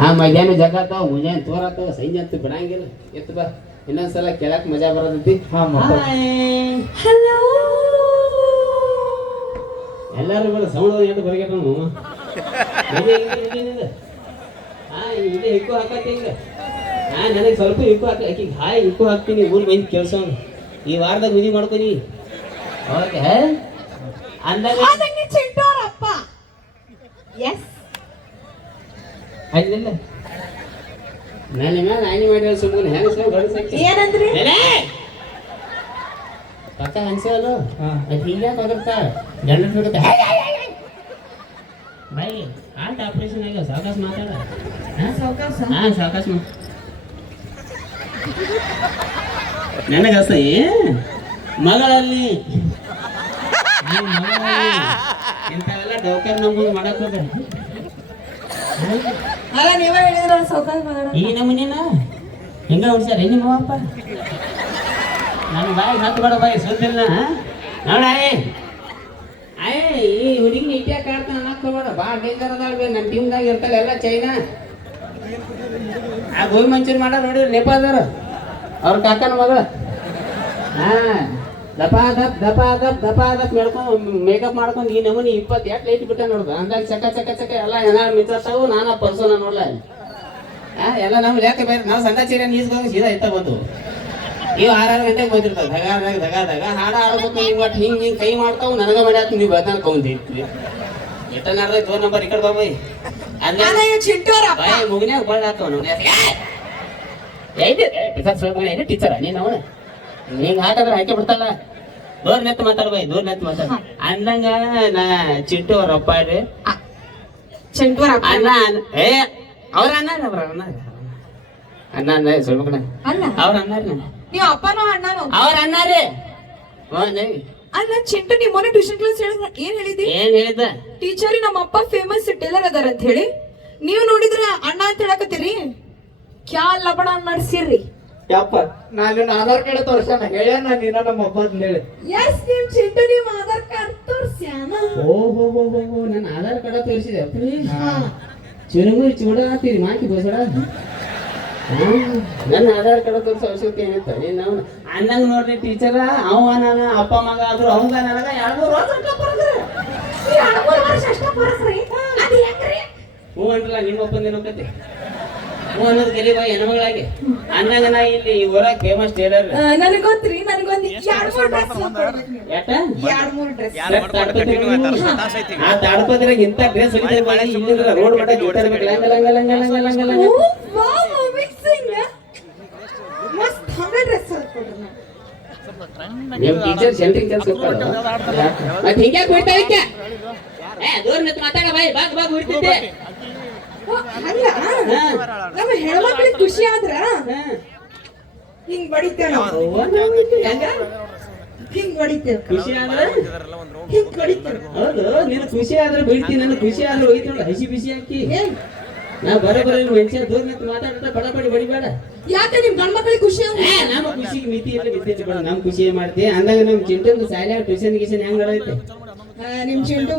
ಮಧ್ಯಾಹ್ನ ಜಗಾತಾವ ಮುಂಜಾನೆ ತೋರಾತಾವ ಸಂಜೆ ಅಂತೂ ಬಿಡಂಗಿಲ್ಲ ಎತ್ತು ಬಾ ಇನ್ನೊಂದ್ಸಲ ಕೇಳಕ್ ಮಜಾ ಬರತೈತಿ. ಹಲೋ ಎಲ್ಲಾರು ಬರ ಸೌಂಡ್ ಎದ್ದು ಬರಗೇಟ ಇದೆ ಇಕ್ಕು ಹಾಕತ್ತೆ ಹಿಂಗ. ನನಗೆ ಸ್ವಲ್ಪ ಇಕ್ಕು ಹಾಕಿ ಆಕಿಗೆ ಹಾಯ್ ಇಕ್ಕು ಹಾಕ್ತೀನಿ ಊರಿಗೆ ಬಂದು ಕೆಲಸ ಈ ವಾರದಾಗ ಮದುವೆ ಮಾಡ್ಕೊನಿ. ಓಕೆ ಅಂದಾಗ ಚಿಂಟೋರಪ್ಪ ಎಸ್ ಅಲ್ಲಿಲ್ಲ ನಾನು ನಾನಿ ಮಾಡಿ ಸುಮ್ಮನೆ ಹೆಂಗಸ ಏನಂದ್ರಿ ಪಕ್ಕ ಅನ್ಸಲ್ಲ ಅದು ಹಿಂಗ್ಯಾಕೆ ಹೋಗಿರ್ತಾ ಗಂಡ ಹೋಗುತ್ತೆ ಬೈ ಆಟ ಆಪರೇಷನ್ ಆಗ ಸಾವಕಾಶ ಮಾತಾಡ ಸಾವಕಾಶ ನನಗೆ ಅಸ ಮಗಳಲ್ಲಿ ಇಂಥವೆಲ್ಲ ಡೌಕರ್ ನಮ್ಗೆ ಮಾಡಕ್ ಹೋದ ಅಲ್ಲ ನೀವೇ ಹೇಳಿದ್ರ ಸೌಕಾಶ ಈ ನಮ್ಮನಿನ ಹೆಂಗ ಹೊಡ್ಸ್ಯಾರ ನಿಮ್ಮಪ್ಪ ನಾನು ಬಾಯಿ ಹತ್ತು ಬೇಡ ಬಾಯಿ ಸುದ್ದಿಲ್ಲ ನೋಡ ಈ ಹುಡುಗಿನ ಇಟ್ಯಾಕ ಕಾಡ್ತಾನ ಅನ್ನಕ್ ಹೋಗ್ಬೇಡ ಭಾಳ ಡೇಂಜರ್ ಅದಾಳ್ಬೇ ನನ್ನ ಟೀಮ್ದಾಗ ಇರ್ತಾಳೆ ಎಲ್ಲ ಚೈನಾ ಆ ಗೋಬಿ ಮಂಚೂರಿ ಮಾಡ ನೋಡಿರಿ ನೇಪಾಳದವ್ರು ಅವ್ರ ಕಾಕನ ಮಗಳು ದಪ ದಪ್ ಮಾಡ್ಕೊಂಡು ಮೇಕಪ್ ಮಾಡ್ಕೊಂಡು ಈ ನಮೂನಿ 28 ಲೈಟ್ ಬಿಟ್ಟ ನೋಡ್ದು ಅಂದಾಗ ಚಕ ಎಲ್ಲ ಏನಾರು ಮಿಂಚಾವು ನಾನಾ ಪರ್ಸೋನ ನೋಡ್ಲ ಎಲ್ಲ ನಮ್ಗೆ ಯಾಕೆ ಬೇರೆ ನಾವು ಸಂದ ಚೀರ ನೀಸ್ಕೊಂಡು ಸೀದಾ ಇತ್ತ ಬಂದು ನೀವು 6 ಗಂಟೆಗೆ ಬಂದಿರ್ತಾವೆ ಧಗಾದಾಗ ಹಾಡ ಆಡ್ಬೇಕು ನೀವು ಒಟ್ಟು ಹಿಂಗೆ ಕೈ ಮಾಡ್ತಾವು ನನಗೆ ಮಾಡ್ಯಾಕ ನೀವು ಬೆಳ್ತಾನ ಕೌಂದಿರ್ತೀವಿ ಎಷ್ಟ ನಾಡ್ದ 4 ನಂಬರ್ ಈ ಕಡೆ ಬಾಬಾಯಿ ಬಾಯಿ ಮುಗಿನ್ಯಾಗ ಬಳ್ಳ ಹಾಕವ ನಾವು ಟೀಚರ ನೀನು ಅವನು ಹಿಂಗ ಹಾಕಿದ್ರೆ ಹಾಕಿ ಬಿಡ್ತಲ್ಲ ದೂರ ನೆತ್ತು ಮಾತಾಡ ಬಾಯಿ ದೂರ ನೆತ್ತು ಮಾತಾಡ ಅಂದಂಗ ನಾ ಚಿಂಟು ಅವ್ರ ಅಪ್ಪ ರೀ ಅಣ್ಣ ಅವ್ರ ಅಣ್ಣ சொல்லுங்க ಅವ್ರ ಅಣ್ಣಾರ ನೀವು ಅಪ್ಪನೋ ಅಣ್ಣನೋ ಅವ್ರ ಅಣ್ಣಾರೇ ಅಲ್ಲ ಚಿಂಟು ನೀವು ಮೊನ್ನೆ ಟ್ಯೂಷನ್ ಕ್ಲಾಸ್ ಏನ್ ಹೇಳಿದ ಟೀಚರ್ ನಮ್ಮ ಅಪ್ಪ ಫೇಮಸ್ ಟೇಲರ್ ಅದಾರ ಅಂತ ಹೇಳಿ ನೀವು ನೋಡಿದ್ರ ಅಣ್ಣ ಅಂತ ಹೇಳಕತ್ತೀರಿ ಕ್ಯಾ ಲಬಡ ನಡೆಸಿರ್ರಿ ಯಪ್ಪ ನಾನು ಆಧಾರ್ ಕಾರ್ಡ್ ತೋರ್ಸಣ ಹೇಳ್ಯಾನ ನೀನ ನಮ್ಮ ಅಪ್ಪ ಅಂತ ಹೇಳಿ ಎಸ್ ನಿಮ್ ಚಿಂಟು ನಿಮ್ಮ ಆಧಾರ್ ಕಾರ್ಡ್ ತೋರ್ಸ್ಯಾನ ಓಹೋ ನನ್ನ ಆಧಾರ್ ಕಾರ್ಡ್ ತೋರಿಸಿದೆ ಅಪ್ಪಿ ಚುರುಮುರಿ ಚೂಡಾತೀರಿ ಮಾಕಿ ಬೋಸಡ ನನ್ನ ಆಧಾರ್ ಕಾರ್ಡ್ ತೋರಿಸೋ ಅವಶ್ಯಕತೆ ಏನಿತ್ತ ನೀನು ಅಂದಂಗ ನೋಡ್ರಿ ಟೀಚರ ಅವ ನನ್ನ ಅಪ್ಪ ಮಗ ಆದ್ರು ಅವಂಗ ನನಗ 2-3 ವರ್ಷ ಅಷ್ಟ ಬರಸ್ರಿ ಹ್ಞೂ ಅಂದ್ರಲ್ಲ ನಿಮ್ಮ ಅಪ್ಪಂದೇನೋ ಕತೆ ಹ್ಞೂ ಅನ್ನೋದು ಗೆಲಿ ಬಾಯಿ ಹೆಣ್ಮಗಳಾಗಿ ಅಂದಂಗ ನಾ ಇಲ್ಲಿ ಊರಾಗ ಫೇಮಸ್ ಟೇಲರ್ ನನಗೆ ಗೊತ್ತ್ರಿ ನನಗೊಂದು 2-3 ಡ್ರೆಸ್ ಆ ತಾಡ್ಪದ್ರಾಗ ಇಂಥ ಡ್ರೆಸ್ ಇಲ್ಲಿಂದ್ರ ರೋಡ್ ಮಟ್ಟ ಗಿಟ್ಟರ್ಬೇಕು ಲಂಗ ನಿಮ್ ಟೀಚರ್ ಸೆಂಟ್ರಿಂಗ್ ಕೆಲಸ ಮತ್ತೆ ಹಿಂಗ್ಯಾಕೆ ಹೋಯ್ತಾ ಇಕ್ಕ ದೂರ ನಿಂತು ಮಾತಾಡ ಬಾಯಿ ಬಾಗ್ ಹುಡ್ತಿದ್ದೆ ನಮ್ಮ ಹೆಣ್ಮಕ್ಳಿಗೆ ಖುಷಿ ಆದ್ರ ಹಿಂಗ್ ಬಡಿತೇವೆ ಹಿಂಗ್ ಬಡಿತೇವೆ ಖುಷಿ ಆದ್ರೆ ಹೌದು ನೀನು ಖುಷಿ ಆದ್ರೆ ಬೈತೀನಿ ನಾನು ಖುಷಿ ಆದ್ರೆ ಹೋಯ್ತು ನೋಡಿ ಹಸಿ ಬಿಸಿ ಹಾಕಿ ನಾ ಬರೀ ಮನುಷ್ಯ ದೂರ ನಿಂತು ಮಾತಾಡ್ತಾ ಬಡಬಡಿ ಬಡಿಬೇಡ ಯಾಕೆ ನಿಮ್ ಗಂಡ ಮಕ್ಳಿಗೆ ಖುಷಿ ನಮ್ಮ ಖುಷಿಗೆ ಮಿತಿ ಇಲ್ಲ ಬಿದ್ದಿತ್ತು ಬೇಡ ನಮ್ ಖುಷಿ ಮಾಡ್ತೀವಿ ಅಂದಾಗ ನಮ್ ಚಿಂಟು ಶಾಲೆ ಟ್ಯೂಷನ್ ಗಿಷನ್ ಹೆಂಗ್ ನಡೆಯುತ್ತೆ ನಿಮ್ ಚಿಂಟು